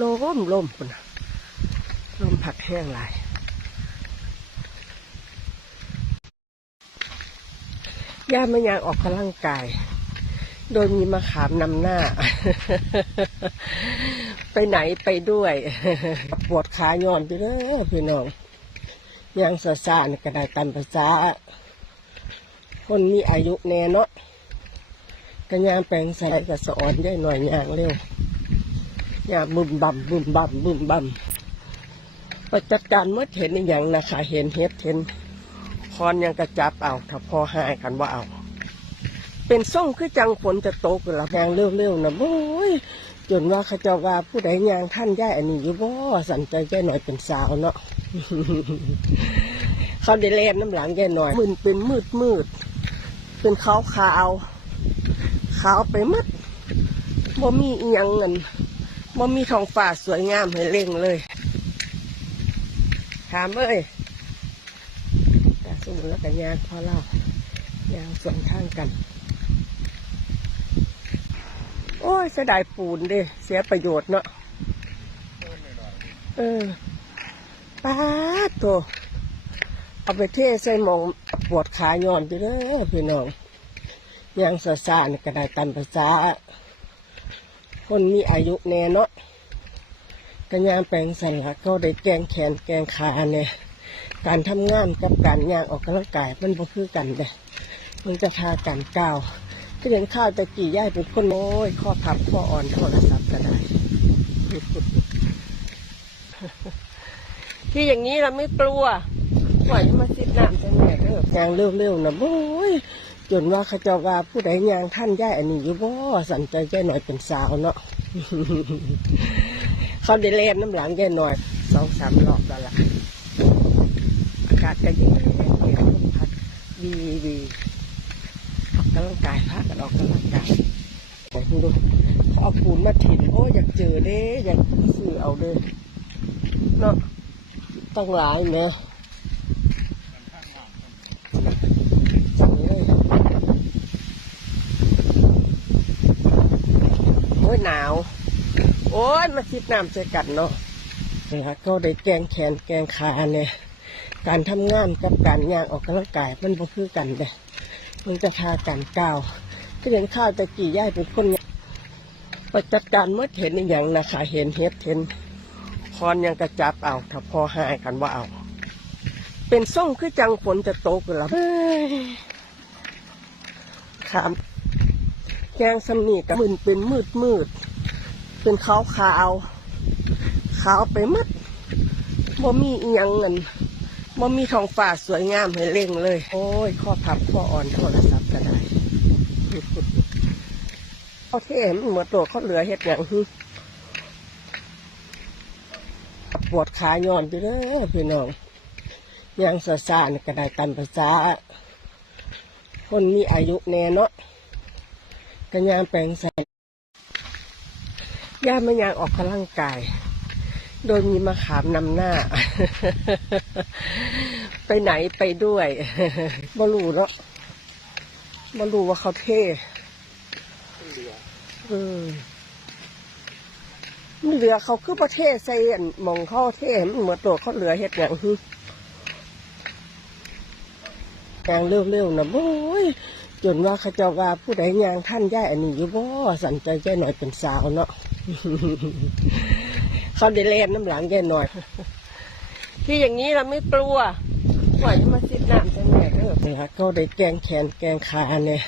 ลมลมคุณลมผักแห้งลายย่าไม่อยากออกกำลังกาย โดยมีมะขามนำหน้า ไปไหนไปด้วย ปวดขาย้อนไปเลยพี่น้องยางสะสานก็ได้ตามภาษา คนมีอายุแน่เนาะก็ยางแปลงใส่ก็สะออนได้หน่อยยางเร็ว อย่าบึมบัมบึมบัมบึมบัมปจัดการเมื่อเห็นอย่างนะคะเห็นเฮ็ดเห็นคอนยังกระจับเอาถ้าพอหายกันว่าเอา เป็นส่งคือจังฝนจะตกหลับยางเร็วๆนะโอ้ยจนว่าเขาเจ้าว่าผู้ใดยางท่านย่ายอันนี้อยู่บ่สันใจใจหน่อยเป็นสาวเนาะเขาได้เล่นน้ำหลังแกหน่อยมืนเป็นมืดมืดเป็นขาวขาวขาวไปมืดบ่มีเอียงเงิน บ่มีทองฟ้าสวยงามให้เล่งเลย ถามเอ้ยแต่สมมติแล้วกันยางพอเล่ายางสวนทางกัน โอ้ยเสียดายปูนเด้เสียประโยชน์เนาะเออป้าดโตเอาไปเทใส่หมองปวดขาย้อนไปเลยพี่น้องยางสะสานก็ได้ตามภาษา คนมีอายุแน่เนาะก็ยางแปลงสันละก็ได้แกงแขนแกงขาเนี่ยการทำงานกับการย่างออกกำลังกายมันบ่คือกันเลยมันจะพากันก้าวก็ยังข้าวตะกี้ย่ายเป็นคนโอ้ยข้อพับข้ออ่อนโทรศัพท์ก็ได้ที่อย่างนี้เราไม่กลัวปล่อยให้มาซิดน้ำจังแม่เด้อยางเร็วๆนะโอ้ย จนว่าเขาจ้าว่าผู้ใดยางท่านย่ายอันนี้อยู่บ่สันใจใจหน่อยเป็นสาวเนาะเขาได้เล่นน้ำหลังแกหน่อยสองสามรอบแล้วล่ะอากาศก็เย็นเย็นเย็นลมพัดวีวีออกกำลังกายพากันออกกำลังกายโอ้ดูเขาเอาปูนมาถิ่นโอ้อยากเจอเด้อยากซื้อเอาเด้เนาะตั้งหลายแหม่จังเลยโอ้ ยหนาว โอ้ยมาคิดน้ำใจกันเนาะนี่ค่ะก็ได้แกงแขนแกงขาเนี่ยการทำงานกับการย่างออกกำลังกายมันบ่คือกันเด้มันจะพากันก้าวก็ยังข้าวตะกี้ย่ายเป็นคนประจัดการเมื่อเห็นอย่างนะคะเห็นเฮ็ดเห็นคอนยังกระจับเอาถ้าพอหายกันว่าเอา เป็นส่งคือจังฝนจะตกหรือเฮ้ยขาม แกงสำนีกับมืนเป็นมืดมืด เป็นขาวขาวขาวไปหมืดบ่มีอีหยังเงินมันมีท้องฟ้าสวยงามให้เล่งเลย โอ้ย ข้อพับข้ออ่อนโทรศัพท์ก็ได้เขาเท่มันเหมือนตัวเขาเหลือเห็ดอย่างหึปวดขาย้อนไปเลยพี่น้องยางสะสานก็ได้ตามภาษาคนมีอายุแน่เนาะ ก็ยางแปลงใส่ย่าไม่ยางออกกำลังกาย โดยมีมะขามนำหน้า ไปไหนไปด้วยบรูเนาะบรูว่าเขาเท่เออมันเหลือเขาคือประเทศไซอันมองเขาเท่มันเหมือนตัวเขาเหลือเห็ดอย่างฮึยางเร็วๆนะโอ้ย จนว่าเขาเจ้าว่าผู้ใดยางท่านย่ายอันนี้อยู่บ่สันใจใจหน่อยเป็นสาวเนาะเขาได้เล่นน้ำหลังแกหน่อย ที่อย่างนี้เราไม่กลัวปล่อยมาซิดน้ำจังแม่เด้อนี่ค่ะก็ได้แกงแขนแกงขาเนี่ย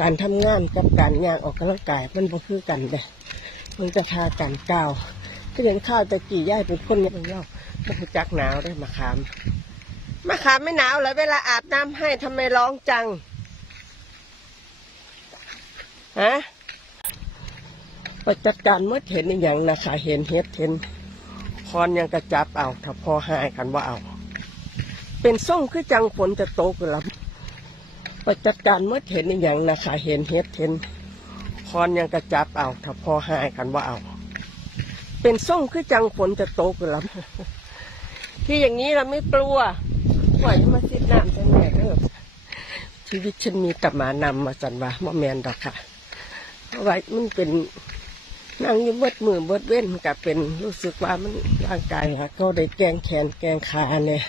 การทำงานกับการยางออกกำลังกายมันบ่คือกันเลยมันจะพากันก้าวก็ยังข้าวตะกี้ย่ายเป็นคนเนี่ยมันเล่าก็คือจักหนาวได้มาขามมาขามไม่หนาวเหรอเวลาอาบน้ำให้ทำไมร้องจัง ฮะประจัดการเมื่อเห็นอย่างนะคะเห็นเฮ็ดเห็นคอนยังกระจับเอาถ้าพอหายกันว่าเอา เป็นส่งคือจังฝนจะตกหรือประจัดการเมื่อเห็นอย่างนะคะเห็นเฮ็ดเห็นคอนยังกระจับเอาถ้าพอหายกันว่าเอา เป็นส่งคือจังฝนจะตกหรือที่อย่างนี้เราไม่กลัวปล่อยให้มาซิดน้ำจังแม่เด้อชีวิตฉันมีแต่มานำมาจันว่าโมแมนดอกค่ะ ว่ามันเป็นนั่งอยู่เบิดมือเบิดเว้นกับเป็นรู้สึกว่ามันร่างกายค่ะก็ได้แกงแขนแกงขาเนี่ย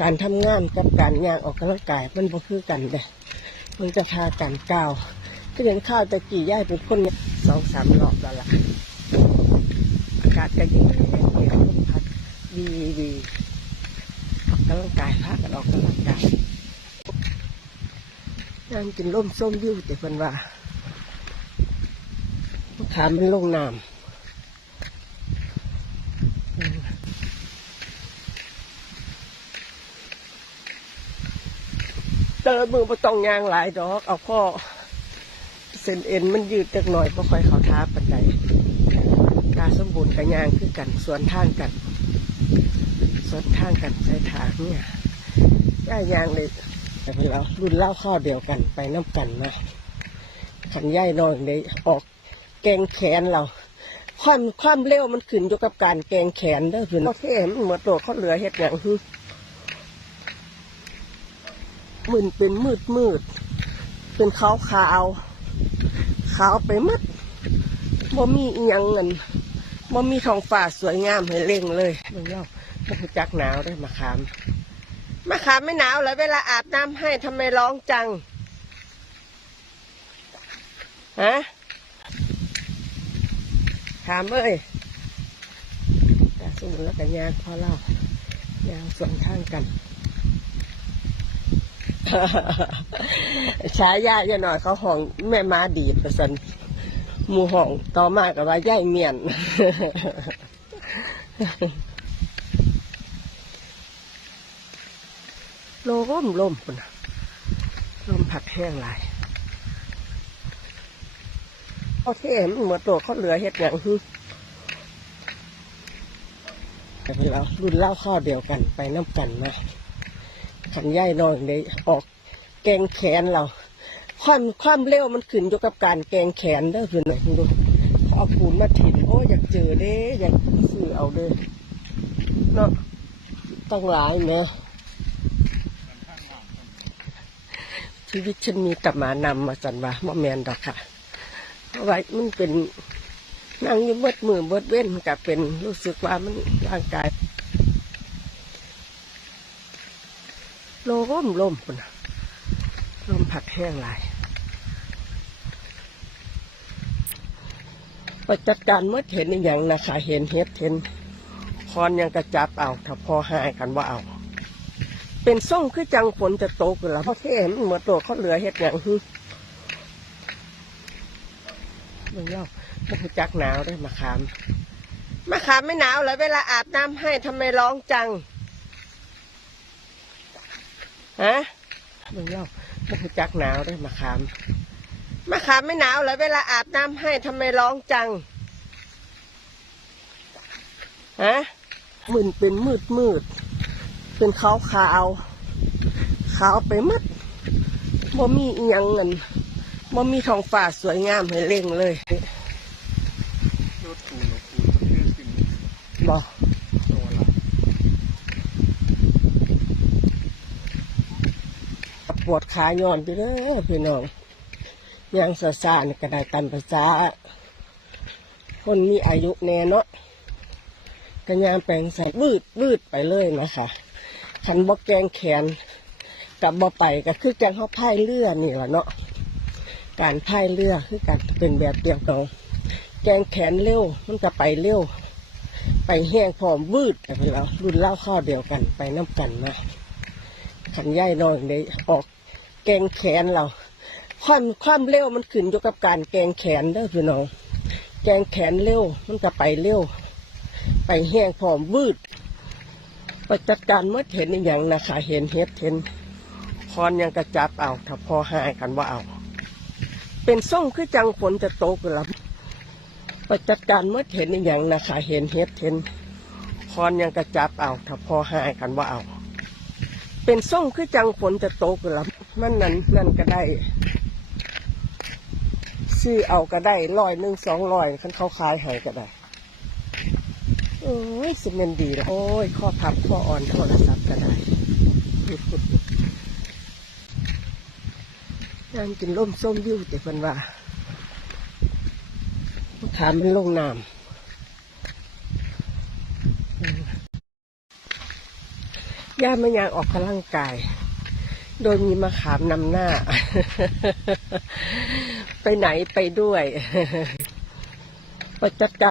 การทำงานกับการย่างออกกำลังกายมันบ่คือกันเลยมันจะพากันก้าวก็เห็นข้าวตะกี้ย่ายเป็นคนสองสามรอบแล้วล่ะอากาศก็เย็นเย็นเลมพัดดีดีออกกำลังกายพากันออกกำลังกายนั่งกินร่มส้มวิวแต่เพิ่นว่า ถามมันลงน้ำแต่ละมือมาต้องยางหลายดอก เอาข้อเส้นเอ็นมันยืดจักหน่อยก็ค่อยเขาท้าปันไดกาสมบูรณ์กับยางคือกันส่วนทางกันส่วนทางกันใช้ทางเนี่ยย่ายางเลยแต่พวกเรารุ่นเล่าข้อเดียวกันไปน้ำกันนะขันย่ายนอนเลยออก กงแขนเราความความเร็วมันขึ้นอยู่กับการแกงแขนเด้อคือโอเคมันเหมือนตัวเขาเหลือเห็ดอย่างหึมึนเป็นมืดมืด เป็นขาวขาวขาวไปหมืดบ่มีอีหยังเงินบ่มีท้องฟ้าสวยงามให้เล่งเลยมึงเล่าบ่รู้จักหนาวได้อมาขามมาขามไม่หนาวแล้วเวลาอาบน้ำให้ทำไมร้องจังฮะ ถามเอ้ยตาสูงแล้วกันยางพอเล่ายางสวนข้างกันฉายาอย่าหน่อยเขาห้องแม่ม้าดีประสันหมูห้องต่อมากับว่าย่ายเมียนโลร่มลมปุ่นน่มผัดแห้งหลาย เอาเท่มันเหมือนตัวเขาเหลือเห็ดอย่างหึแต่พวกเรารุ่นเล่าข้อเดียวกันไปน้ำกันนะขันย่ายนอนเลยออกแกงแขนเรา ความความเร็วมันขึ้นอยู่กับการแกงแขนเด้อคือหน่อยดูเขาเอาปูนมาถิ่นโอ้อยากเจอเด้อยากซื้อเอาเด้อเนาะต้องหลายแหม่ชีวิตฉันมีแต่หมานำมาสันว่าบ่แมนดอกค่ะ ว่ามันเป็นนั่งอยู่เบิดมือเบิดเว้นกับเป็นรู้สึกว่ามันร่างกายโลร่มลมปุ่นน่ะลมผัดแห้งหลายไปจัดการเมื่อเห็นอย่างนะคะเห็นเฮ็ดเห็นคอนยังกระจับเอาถ้าพอหายกันว่าเอา เป็นส่งคือจังฝนจะตกแล้วเพราะเท่มันเหมือนตัวเขาเหลือเฮ็ดอย่างหึ มึงเล่าบ่รู้จักหนาวได้มาขามมาขามไม่หนาวแล้วเวลาอาบน้ำให้ทำไมร้องจังฮะมึงเล่าบ่รู้จักหนาวได้มาขามมาขามไม่หนาวแล้วเวลาอาบน้ำให้ทำไมร้องจังฮะมึนเป็นมืดมืด เป็นขาวขาวขาวไปมืดบ่มีเอียงเงิน มันมีท้องฟ้าสวยงามให้เล่งเลยรถปูนรถปูนชื่อขึ้นบอกตัวละปวดขาย้อนไปเลยพี่น้องยางสะสานก็ได้ตามภาษา คนมีอายุแน่เนาะก็ยางแปลงใส่บืดบืดไปเลยนะคะขันบอกแกงแขนกับบ่ไปก็คือแกงเขาพายเรือนี่แหละเนาะ การพายเรือคือการเป็นแบบเดียวกันแกงแขนเร็วมันก็ไปเร็ว ไปแห้งพร้อมวืดแต่เรารุ่นเล่าข้อเดียวกันไปน้ำกันนะขันย่ายนอนเลยออกแกงแขนเรา ความความเร็วมันขึ้นอยู่กับการแกงแขนเด้อพี่น้องแกงแขนเร็วมันก็ไปเร็ว ไปแห้งพร้อมวืดไปจัดการเมื่อเห็นอย่างนะคะเห็นเฮ็ดเห็นคอนยังกระจับเอาถ้าพอหายกันว่าเอา เป็นส่งคือจังฝนจะตกแล้วไปจัดการเมื่อเห็นอย่างนะคะเห็นเฮ็ดเห็นคอนยังกระจับเอาถ้าพอหายกันว่าเอา เป็นส่งคือจังฝนจะตกแล้วมันนั่นนั่นก็ได้ซื้อเอาก็ได้ร้อยหนึ่งสองร้อยคันเขาขายให้ก็ได้โอ้ยสิเมนดีแล้วโอ้ยข้อพับข้ออ่อนโทรศัพท์ก็ได้ งานกินร่มส้มวิวแต่เพิ่นว่าขามมันลงน้ำย่าไม่อยากออกกำลังกาย โดยมีมะขามนำหน้า ไปไหนไปด้วยประจัด